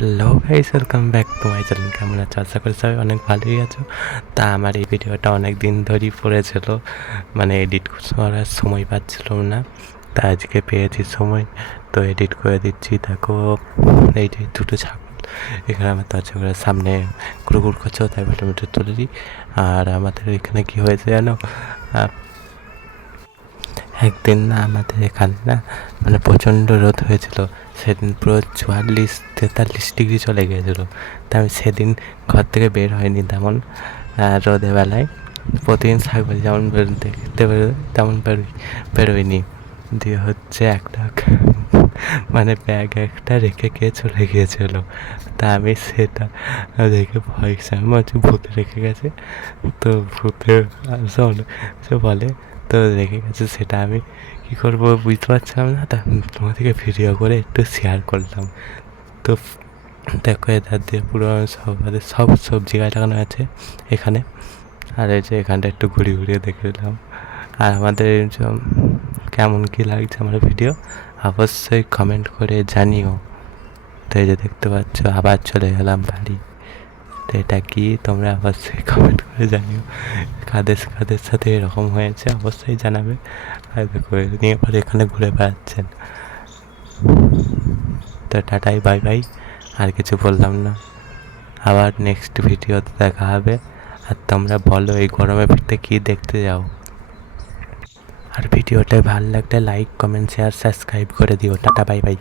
Hello guys welcome back to my channel কেমন আছো? আশা করি সবাই অনেক ভালোই আছো। তা আমার এই ভিডিওটা অনেক দিন ধরেই পড়েছিল। মানে এডিট করার সময় পাচ্ছিলাম না। তা আজকে পেয়েছি সময়। তো এডিট করে দিচ্ছি। দেখো, এই যে দুটো ছাগল। এখানে আমার দরজা করে সামনে কুড়কুড় করছে, তাই মোটামুটি তুলে দিই। আর আমাদের এখানে কি হয়েছে জানো? একদিন না আমাদের এখানে না মানে প্রচণ্ড রোদ হয়েছিল। সেদিন পুরো চুয়াল্লিশ, তেতাল্লিশ ডিগ্রি চলে গিয়েছিল। তা আমি সেদিন ঘর থেকে বের হয়নি তেমন রোদের বেলায় প্রতিদিন শাকবাজি যেমন বের- দেখতে বেরোয় তেমন বেরোই বেরোয়নি। দিয়ে হচ্ছে একটা মানে ব্যাগ একটা রেখে কে চলে গিয়েছিল। তা আমি সেটা দেখে ভয় আমি হচ্ছে ভূতে রেখে গেছে। তো ভূতে সে বলে তো রেখে গেছে সেটা আমি কী করব বুঝতে পারছিলাম না। তা তোমাদেরকে ভিডিও করে একটু শেয়ার করলাম। তো দেখো এধার দিয়ে পুরো সব মানে সব সবজি গাছ লাগানো আছে এখানে। আর এই যে এখানটা একটু ঘুরিয়ে ঘুরিয়ে দেখে দিলাম আর আমাদের কেমন কী লাগছে আমার ভিডিও অবশ্যই কমেন্ট করে জানিও। তো এই যে দেখতে পাচ্ছ, আবার চলে গেলাম বাড়ি। তো এটা কি? তোমরা অবশ্যই কমেন্ট করে জানিও। কাদের কাদের সাথে এরকম হয়েছে? অবশ্যই জানাবে। আর দেখো, নিয়ে পরে এখানে ঘুরে বেড়াচ্ছেন। তো টাটাই বাই বাই। আর কিছু বললাম না। আবার নেক্সট ভিডিওতে দেখা হবে। আর তোমরা বলো, এই গরমে ভিতরে কী দেখতে যাও? আর ভিডিওটা ভালো লাগলে লাইক কমেন্ট শেয়ার সাবস্ক্রাইব করে দিও। টাটা, বাই বাই।